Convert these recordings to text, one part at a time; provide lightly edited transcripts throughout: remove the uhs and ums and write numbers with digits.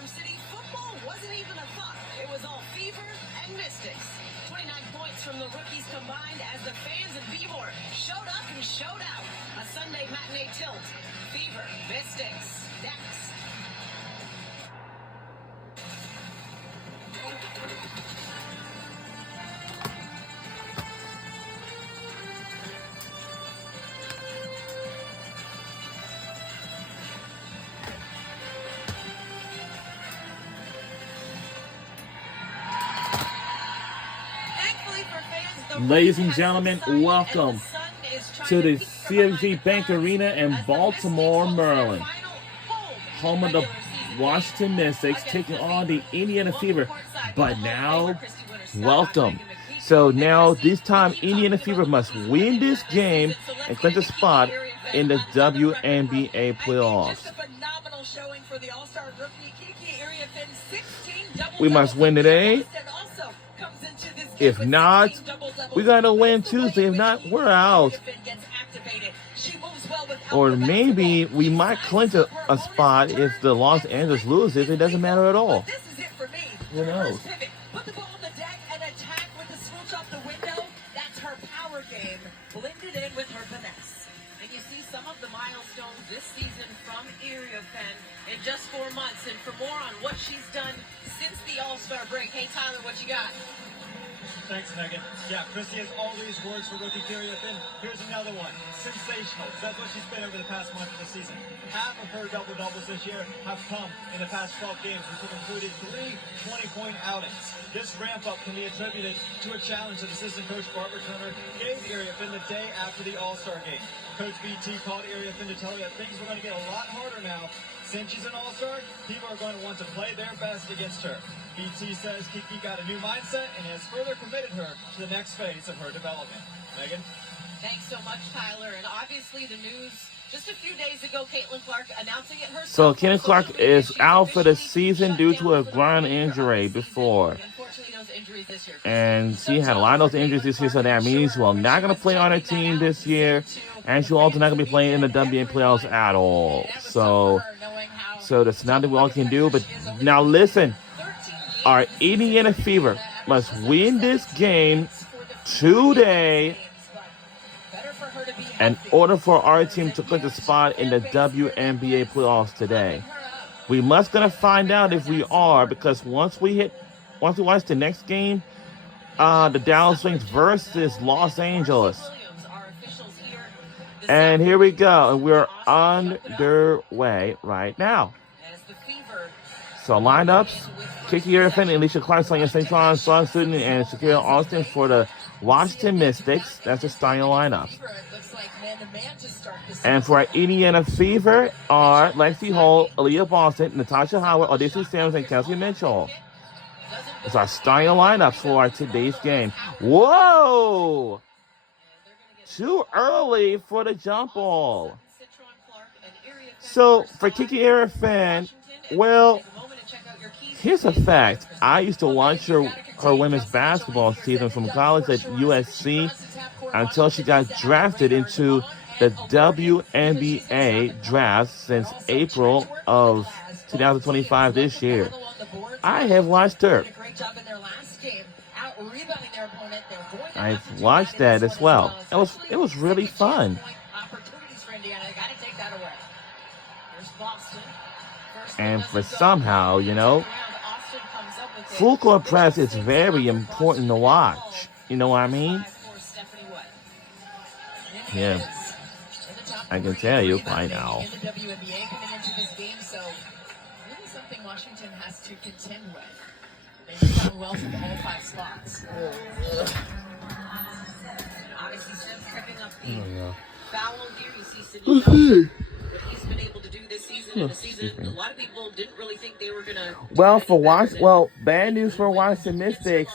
Farm City, football wasn't even a thought. It was all fever and Mystics. 29 points from the rookies combined as the fans in Bmore showed up and showed out. A Sunday matinee tilt. Fever, Mystics, next. Ladies and gentlemen, welcome to the CFG Bank Arena in Baltimore, Maryland. Home of the Washington Mystics taking on the Indiana Fever. But now, welcome. So now, this time, Indiana Fever must win this game and clinch a spot in the WNBA playoffs. We must win today. If not, we gotta win Tuesday. If not, we're out. Or maybe we might clinch a spot if the Los Angeles loses. It doesn't matter at all. Who knows? Put the ball on the deck and attack with the switch off the window. That's her power game, blended in with her finesse. And you see some of the milestones this season from Area Penn in just 4 months. And for more on what she's done since the All-Star break, hey Tyler, what you got? Thanks, Megan. Yeah, Christy has all these words for rookie Kyria Finn. Here's another one. Sensational. That's what she's been over the past month of the season. Half of her double-doubles this year have come in the past 12 games, which have included 3 20-point outings. This ramp-up can be attributed to a challenge that assistant coach Barbara Turner gave Area Finn the day after the All-Star game. Coach BT called Area Finn to tell you that things are going to get a lot harder now. Since she's an All-Star, people are going to want to play their best against her. BT says Kiki got a new mindset and has further committed her to the next phase of her development. Megan? Thanks so much, Tyler. And obviously the news just a few days ago, Caitlin Clark announcing it herself. So Caitlin Clark is out for the season due to a groin injury before. And she had a lot of those injuries this year, so that means she's not going to play on her team this year. And she's also not going to be playing in the WNBA playoffs at all. So that's nothing we all can do. But now listen, our Indiana Fever must win this game today in order for our team to put the spot in the WNBA playoffs today. We must gonna find out if we are, because once we watch the next game, the Dallas Wings versus Los Angeles. And here we go, and we're underway right now. So lineups: Kiki Irvin, Alicia Clark, Sonia St. John, Song Student, and Shakira Austin for the Washington Mystics. That's the starting lineup. And for our Indiana Fever are Lexi Hall, Aaliyah Boston, Natasha Howard, Odyssey Sims, and Kelsey Mitchell. It's our starting lineups for our today's game. Whoa! Too early for the jump ball. So for Kiki Irvin, well, here's a fact. I used to watch her women's basketball season from college at USC until she got drafted into the WNBA draft since April of 2025 this year. I have watched her. I've watched that as well. It was really fun. And for somehow, full court press is very important to watch. You know what I mean? Yeah. I can tell you by now. In the WNBA coming into this game, so really something Washington has to contend with. They've done well from all 5 spots. Obviously, Sims picking up the foul here. You see Sydney Johnson, what he's been able to do this season. In the season, a lot of people didn't really think they were going to. Bad news for Washington Mystics.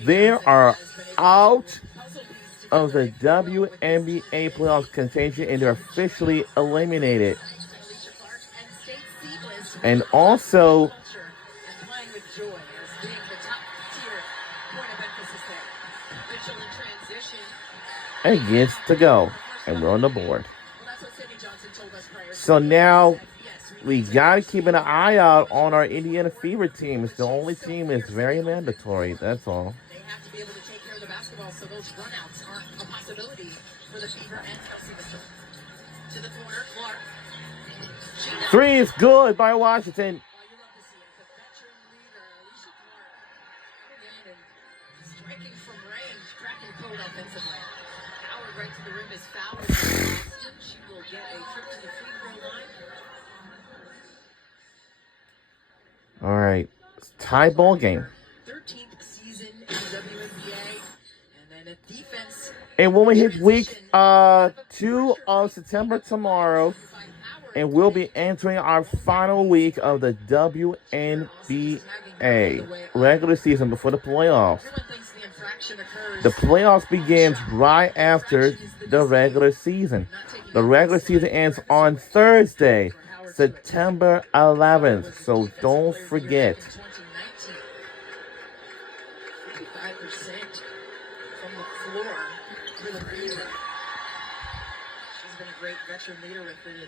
They are out of the WNBA playoff contention, and they're officially eliminated. And also, it gets to go, and we're on the board. So now, we gotta keep an eye out on our Indiana Fever team. It's the only team that's very mandatory. That's all. They have to be able to take care of the basketball, so those runouts aren't a possibility for the Fever and Kelsey Mitchell. To the corner, Clark. Three is good by Washington. Oh, you love to see it. The veteran leader, Alicia Clark, coming in and striking from range, cracking code offensively. Howard right to the rim is fouled. She will get a trip to the free throw line. All right, tie ball game. 13th season in the WNBA, and then a defense. And when we hit week 2 of September tomorrow, and we'll be entering our final week of the WNBA regular season before the playoffs. Everyone thinks the infraction occurs. The playoffs begins right after the regular season. The regular season ends on Thursday, September 11th. So don't forget. 2019. 55% from the floor for the Fever. She's been a great veteran leader with the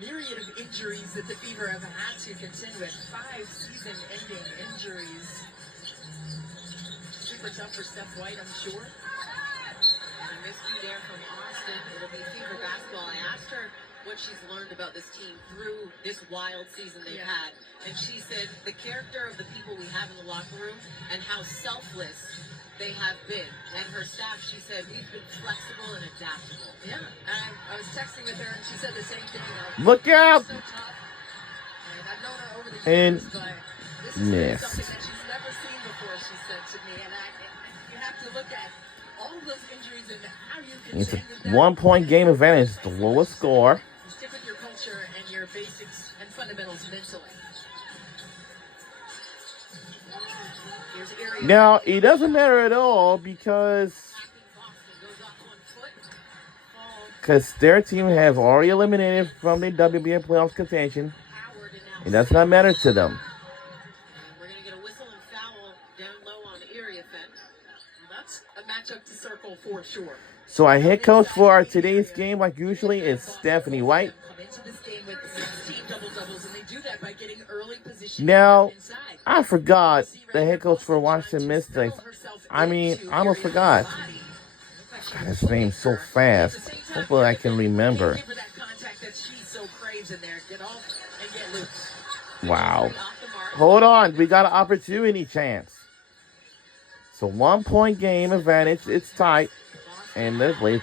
myriad of injuries that the Fever have had to contend with. 5 season-ending injuries. Super tough for Steph White, I'm sure. And I missed you there from Austin. It'll be Fever basketball. I asked her what she's learned about this team through this wild season they've had. And she said the character of the people we have in the locker room and how selfless they have been. And her staff, she said, we've been flexible and adaptable. Yeah, and I was texting with her and she said the same thing. Look out! So tough. And I've known her over the And years, but this is missed. something that she's never seen before, she said to me. And you have to look at all of those injuries and how you It's a contend with them. 1-point game advantage, the lowest score. You stick with your culture and your basics and fundamentals mentally. Here's Area Now, it doesn't matter at all because Boston goes off on foot. their team has already eliminated from the WBA playoffs contention. Howard and now It does not matter to them. And we're going to get a whistle and foul down low on Area Fen. That's a matchup to circle for sure. So our head coach for our today's game, like usually, is Stephanie White. Come into this game with 16 double-doubles, and they do that by getting early position Now, inside. I forgot the head coach for Washington Mystics. I mean, I almost forgot. God, his name's so fast. Hopefully I can remember. Give her that contact that she so craves in there. Get off and get loose. Wow. Off the mark. Hold on. We got an opportunity chance. So 1-point game advantage. It's tight. And the late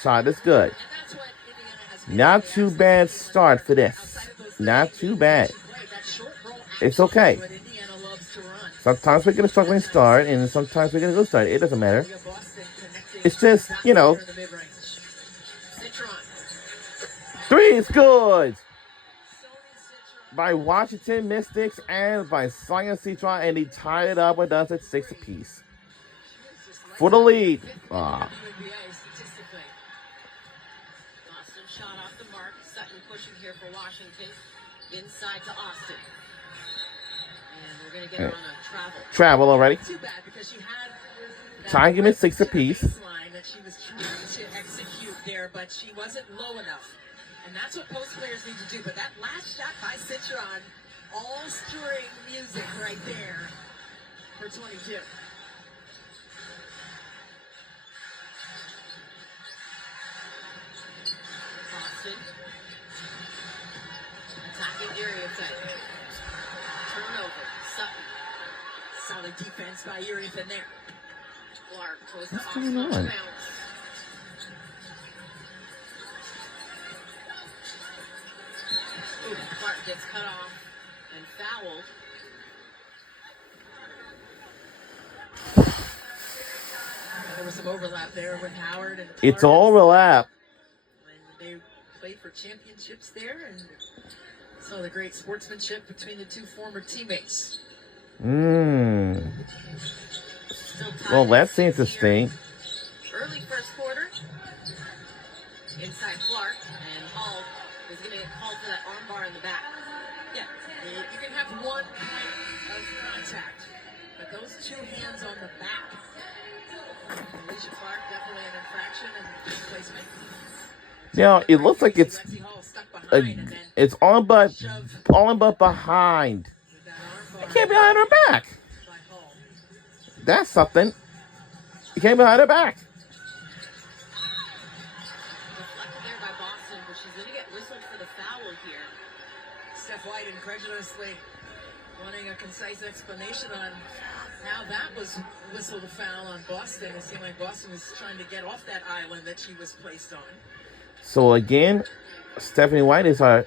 shot is good. And that's what Indiana has Not too bad start for this. Not too bad. that short roll It's okay. what Indiana loves to run. Sometimes we get a struggling start, and sometimes we get a good start. It doesn't matter. Boston connecting It's just, you know, in the mid-range. Citron. 3 is good Sony Citron. by Washington Mystics and by Science Citron, and he tied it up with us at 6 apiece. For the lead. Ah. WNBA statistically. Austin shot off the mark. Sutton pushing here for Washington. Inside to Austin. And we're going to get her on a Travel already. Too bad because she had that Tying him at 6 apiece. baseline that she was trying to execute there, but she wasn't low enough. And that's what post players need to do. But that last shot by Citron, all string music right there for 22. Austin. Attacking Area Fen. Turnover. Sutton. Solid defense by Area Fen there. Clark goes to What's Austin going on on? bounce. Ooh, Clark gets cut off and fouled. There was some overlap there with Howard and Clark. It's overlap. And they played for championships there and saw the great sportsmanship between the two former teammates. Mmm. Still tied Well, that's here. interesting. Early first quarter. Inside Clark and Hall is going to get called for that armbar in the back. Yeah, you can have one point of contact, but those two hands on the back. Alicia Clark definitely an infraction and displacement. Now, it looks like it's Lexi Hall stuck behind It's all but behind. You can't behind her back. That's something. You can't behind her back. Deflected there by Boston, but she's going to get whistled for the foul here. Steph White incredulously wanting a concise explanation on how that was whistled a foul on Boston. It seemed like Boston was trying to get off that island that she was placed on. So again, Stephanie White is our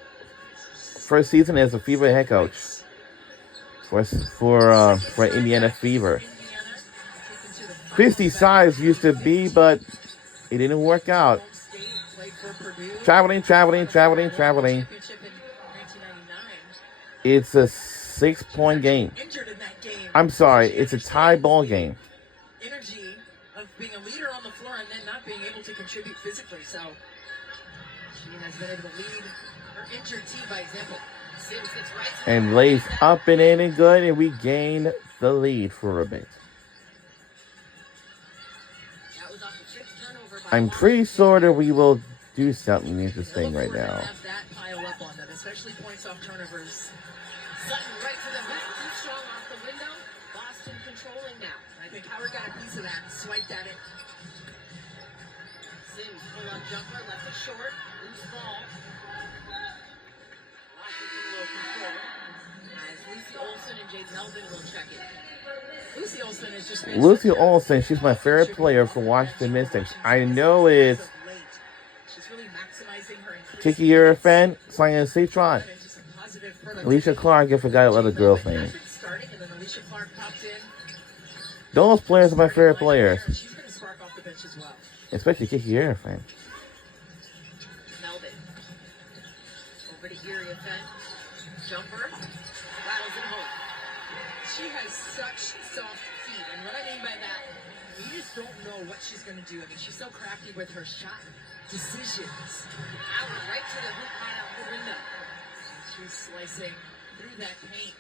first season as a Fever head coach for Indiana Fever. Christy Size used to be, but it didn't work out. Traveling. It's a 6-point game. I'm sorry, it's a tie ball game. Energy of being a leader on the floor and then not being able to contribute physically. So she has been able to lead her injured team by example. Sims gets right to And lays up and in and good, and we gain the lead for a bit. That was off the fifth turnover by I'm pretty sure that we will do something interesting right now. have that pile up on them, especially points off turnovers. Sutton right to the hoop, too strong off the window. Boston controlling now. I think Howard got a piece of that and swiped at it. Sims pull up jumper, left it short, loose ball. Washington will control as Lucy Olson and Jade Melvin will check it. Lucy Olson is just Lucy Olson, she's my favorite player for Washington Mystics. I know it's she's really maximizing her Kiki Urifan, Simon Citron, Alicia Clark, I forgot what other girl's name. starting and then Alicia Clark popped in. Those players are my favorite players, She's going to spark off the bench as well. especially Kiki Urifan. Melvin. Over to Iriafen. Jumper. Rattles it home. She has such soft feet. And what I mean by that, you just don't know what she's going to do. I mean, she's so crafty with her shot decisions. Out right to the hoop, right out the window. She's slicing through that paint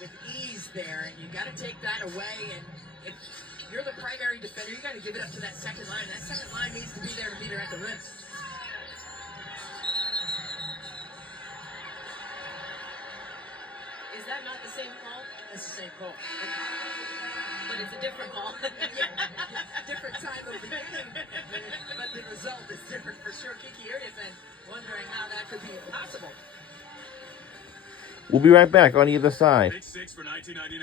with ease there. And you got to take that away. And if you're the primary defender, you got to give it up to that second line. That second line needs to be there to meet her at the rim. Is that not the same call? It's the same call. But it's a different call. Different time of the game. But the result is different for sure. Kiki Iriafen wondering how that could be possible. We'll be right back on either side. Big 6 for $19.99.